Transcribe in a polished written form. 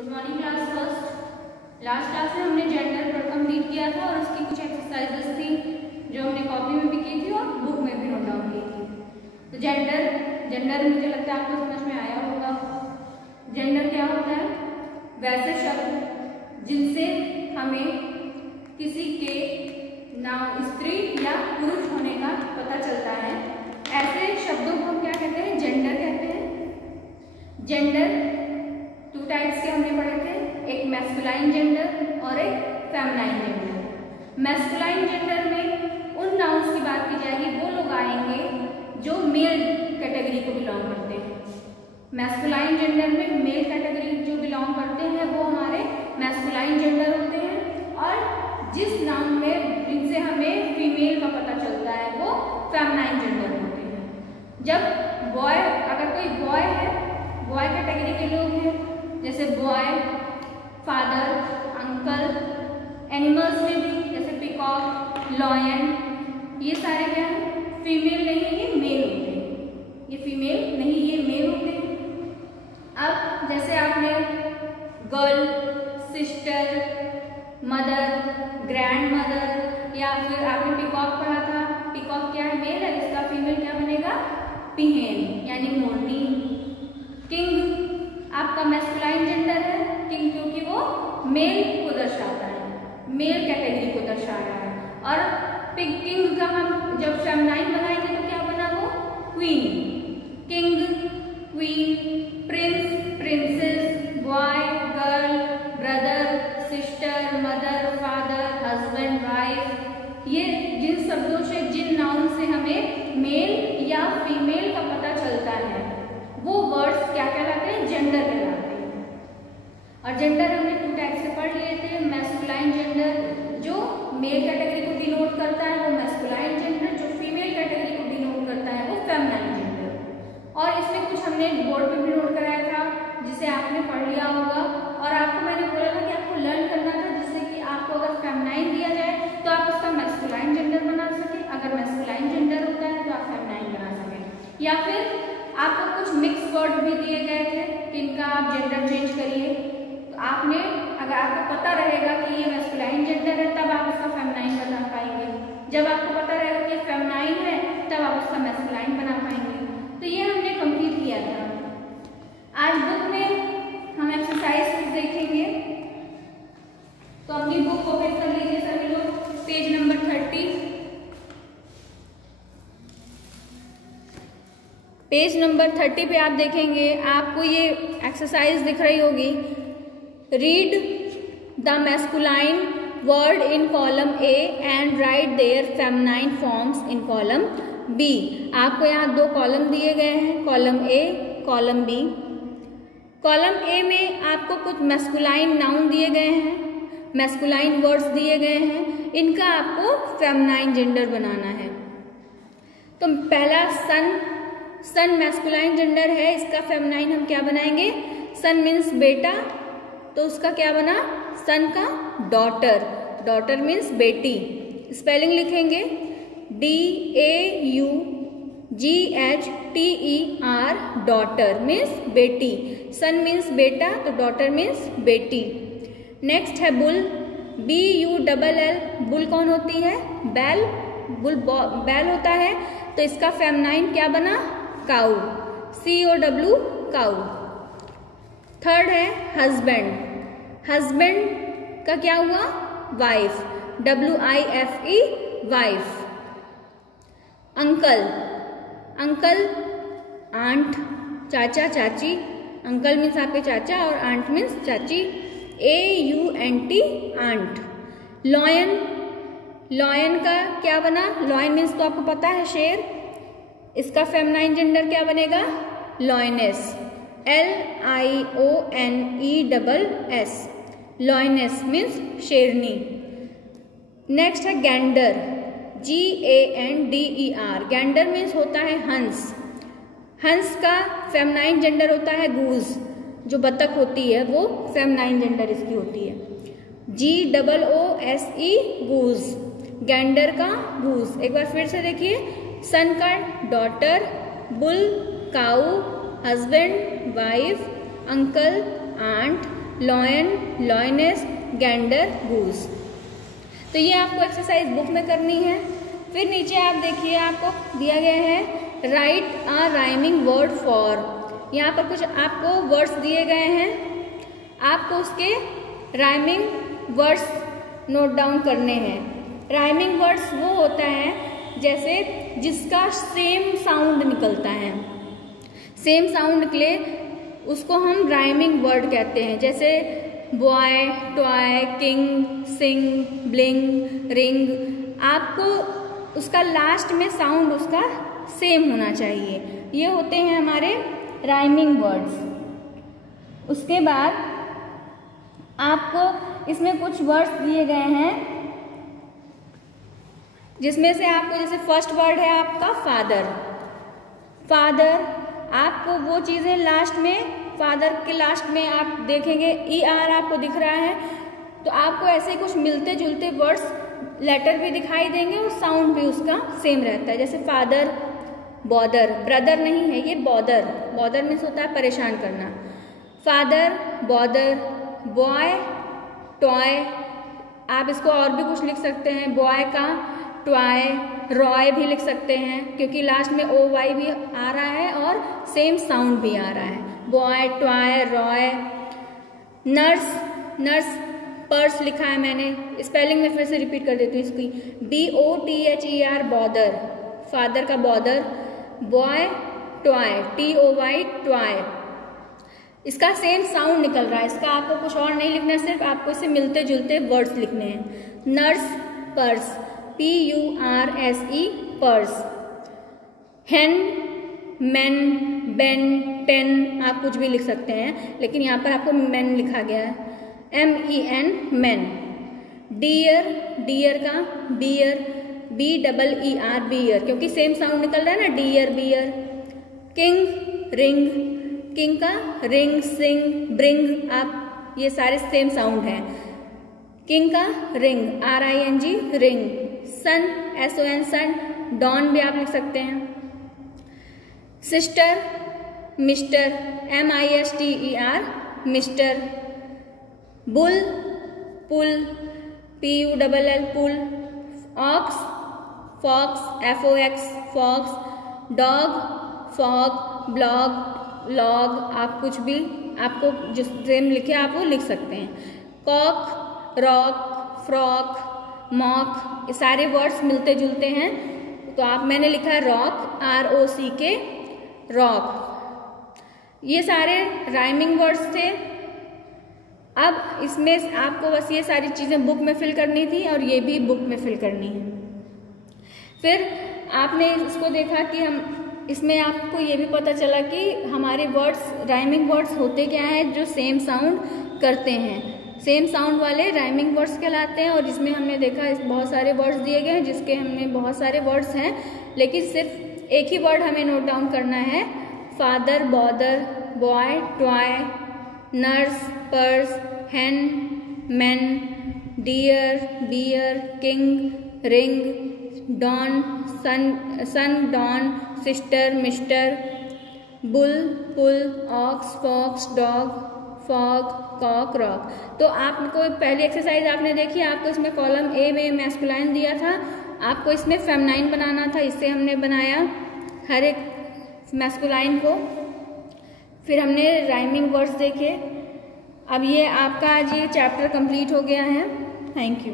Good morning class first. Last class में हमने gender पर कंप्लीट किया था और उसकी कुछ एक्सरसाइजेस थी जो हमने कॉपी में भी की थी और बुक में भी नोट डाउन की थी। तो जेंडर मुझे लगता है आपको समझ में आया होगा। जेंडर क्या होता है? वैसे शब्द जिनसे हमें किसी के नाम स्त्री या पुरुष होने का पता चलता है, ऐसे शब्दों को हम क्या कहते हैं? जेंडर कहते हैं। जेंडर टू टाइप्स के हमने पढ़े थे, एक मैस्कुलाइन जेंडर और एक फेमिनाइन जेंडर। मैस्कुलाइन जेंडर में उन नाउन्स की बात की जाएगी, वो लोग आएंगे जो मेल कैटेगरी को बिलोंग करते हैं। मैस्कुलाइन जेंडर में मेल कैटेगरी जो बिलोंग करते हैं वो हमारे मैस्कुलाइन जेंडर होते हैं, और जिस नाउन में जिनसे हमें फीमेल का पता चलता है वो फेमिनाइन जेंडर होते हैं। जब बॉय, अगर कोई बॉय है, बॉय कैटेगरी के लोग हैं, जैसे बॉय, फादर, अंकल, एनिमल्स में भी जैसे पिकॉक, लॉयन, ये सारे क्या है? फीमेल नहीं है, ये मेल होते हैं। ये फीमेल नहीं, ये मेल होते हैं। अब जैसे आपने girl, sister, mother, grand mother, या फिर आपने पिकॉक पढ़ा था। पिकॉक क्या है? मेल है, इसका फीमेल क्या बनेगा? पिहेन यानी मोरनी। किंग आपका मैस्कुलाइन जेंडर है, किंग, क्योंकि वो मेल को दर्शाता है, मेल कैटेगरी को दर्शा रहा है। और किंग का हम जब फेमिनाइन बनाएंगे तो क्या बना वो? Queen. King, queen, Prince, princess, boy, girl, brother, sister, mother, father, husband, wife, ये जिन शब्दों से, जिन नाउन से हमें मेल या फीमेल का पता चलता है वो वर्ड्स क्या कहलाते हैं? जेंडर कहलाते हैं। और जेंडर हमने टू टाइप से पढ़ लिए थे। मैस्कुलाइन जेंडर जो मेल कैटेगरी को डिनोट करता है वो मैस्कुलाइन जेंडर, जो फीमेल कैटेगरी को डिनोट करता है वो फेमिनाइन जेंडर। और इसमें कुछ हमने बोर्ड पे भी नोट कराया था जिसे आपने पढ़ लिया होगा, और आपको मैंने बोला था कि आपको लर्न करना था, जिससे कि आपको अगर फेमिनाइन दिया जाए तो आप उसका मैस्कुलाइन जेंडर बना सके, अगर मैस्कुलाइन जेंडर होता है तो आप फेमिनाइन बना सके। या फिर आपको कुछ मिक्स वर्ड भी दिए गए थे कि इनका आप जेंडर चेंज करिए, तो आपने, अगर आपको पता रहेगा कि ये मैस्कुलाइन जेंडर है तब आप उसका फेमिनाइन बना पाएंगे, जब आपको पता रहेगा कि फेमिनाइन है तब आप उसका मैस्कुलाइन बना पाएंगे। तो ये हमने कंप्लीट किया था। आज बुक में हम एक्सरसाइज कुछ देखेंगे, तो अपनी बुक ओपन कर लीजिए सभी लोग, पेज नंबर 30। पेज नंबर 30 पे आप देखेंगे, आपको ये एक्सरसाइज दिख रही होगी। Read the masculine word in column A and write their feminine forms in column B. आपको यहाँ दो कॉलम दिए गए हैं, column A, column B. Column A में आपको कुछ मैस्कुलाइन नाउन दिए गए हैं, मैस्कुलाइन वर्ड्स दिए गए हैं, इनका आपको फेमिनाइन जेंडर बनाना है। तो पहला सन मैस्कुलाइन जेंडर है, इसका फेमिनाइन हम क्या बनाएंगे? सन मीन्स बेटा, तो उसका क्या बना? सन का डॉटर, डॉटर मीन्स बेटी। स्पेलिंग लिखेंगे DAUGHTER, डॉटर मीन्स बेटी। सन मीन्स बेटा, तो डॉटर मीन्स बेटी। नेक्स्ट है बुल, BULL, बुल कौन होती है? बैल, बुल बैल होता है, तो इसका फेमिनाइन क्या बना? Cow, COW, cow. थर्ड है हस्बैंड, हस्बैंड का क्या हुआ? Wife, WIFE, wife. Uncle, uncle, aunt, चाचा, चाची। अंकल मीन्स आपके चाचा और आंट मीन्स चाची, AUNT, आंट। लॉयन, लॉयन का क्या बना? लॉयन मीन्स तो आपको पता है शेर, इसका फेमिनाइन जेंडर क्या बनेगा? लॉयनेस, LIONESS, लॉयनेस मीन्स शेरनी। नेक्स्ट है गैंडर, GANDER, गैंडर मीन्स होता है हंस। हंस का फेमिनाइन जेंडर होता है गूज, जो बतख होती है वो फेमिनाइन जेंडर इसकी होती है, GOOSE, गूज। गैंडर का गूज। एक बार फिर से देखिए, सन का daughter, bull cow, husband wife, uncle aunt, lion, lioness, gander, goose. तो ये आपको एक्सरसाइज बुक में करनी है। फिर नीचे आप देखिए आपको दिया गया है right a rhyming word for. यहाँ पर कुछ आपको वर्ड्स दिए गए हैं, आपको उसके राइमिंग वर्ड्स नोट डाउन करने हैं। राइमिंग वर्ड्स वो होता है जैसे जिसका सेम साउंड निकलता है, सेम साउंड निकले उसको हम राइमिंग वर्ड कहते हैं। जैसे बॉय, टॉय, किंग, सिंग, ब्लिंग, रिंग। आपको उसका लास्ट में साउंड उसका सेम होना चाहिए। ये होते हैं हमारे राइमिंग वर्ड्स। उसके बाद आपको इसमें कुछ वर्ड्स दिए गए हैं जिसमें से आपको जैसे फर्स्ट वर्ड है आपका फादर। फादर, आपको वो चीज़ें लास्ट में, फादर के लास्ट में आप देखेंगे ER आपको दिख रहा है, तो आपको ऐसे कुछ मिलते जुलते वर्ड्स, लेटर भी दिखाई देंगे और साउंड भी उसका सेम रहता है। जैसे फादर, बॉदर, ब्रदर नहीं है ये बॉदर, बॉदर मीन्स होता है परेशान करना। Father, bother, boy, toy. आप इसको और भी कुछ लिख सकते हैं, बॉय का टॉय, रॉय भी लिख सकते हैं क्योंकि लास्ट में OY भी आ रहा है और सेम साउंड भी आ रहा है। Boy, toy, Roy. Nurse, nurse, purse लिखा है मैंने, स्पेलिंग में फिर से रिपीट कर देती हूँ इसकी, BOTHER, बॉदर, फादर का bother. Boy, toy, TOY, toy. इसका सेम साउंड निकल रहा है, इसका आपको कुछ और नहीं लिखना है, सिर्फ आपको इसे मिलते जुलते वर्ड्स लिखने हैं। Nurse, purse, PURSE, purse. Hen, man, Ben, pen, आप कुछ भी लिख सकते हैं लेकिन यहाँ पर आपको मैन लिखा गया है, MEN, मैन। डियर, डियर का बियर, BEER, बियर, क्योंकि सेम साउंड निकल रहा है ना, dear, bear. King, ring, king का रिंग, सिंग, ब्रिंग, आप ये सारे सेम साउंड हैं। किंग का ring, RING, ring. Son, SON, son, don भी आप लिख सकते हैं। Sister, mister, MISTER, mister. Bull, pull, PULL, pull. Ox, fox, FOX, fox. Dog, fog, blog, log, आप कुछ भी आपको जो सेम लिखे आप वो लिख सकते हैं। कॉक, रॉक, फ्रॉक, मॉक, ये सारे वर्ड्स मिलते जुलते हैं, तो आप मैंने लिखा है रॉक, ROCK, रॉक। ये सारे राइमिंग वर्ड्स थे। अब इसमें आपको बस ये सारी चीज़ें बुक में फिल करनी थी और ये भी बुक में फिल करनी है। फिर आपने इसको देखा कि हम इसमें आपको ये भी पता चला कि हमारे वर्ड्स, राइमिंग वर्ड्स होते क्या हैं जो सेम साउंड करते हैं। सेम साउंड वाले राइमिंग वर्ड्स कहलाते हैं। और इसमें हमने देखा बहुत सारे वर्ड्स दिए गए हैं जिसके हमने बहुत सारे वर्ड्स हैं, लेकिन सिर्फ एक ही वर्ड हमें नोट डाउन करना है, father, bother, boy, toy, nurse, purse, hen, man, dear, bear, king, ring, don, son, don, sister, mister, bull, pull, ox, fox, dog, fog, cock, rock. तो आपको पहली एक्सरसाइज आपने देखी, आपको इसमें कॉलम A में मैस्कुलाइन दिया था, आपको इसमें फेमिनाइन बनाना था, इससे हमने बनाया हर एक मैस्कुलाइन को। फिर हमने राइमिंग वर्ड्स देखे। अब ये आपका आज ये चैप्टर कंप्लीट हो गया है। Thank you.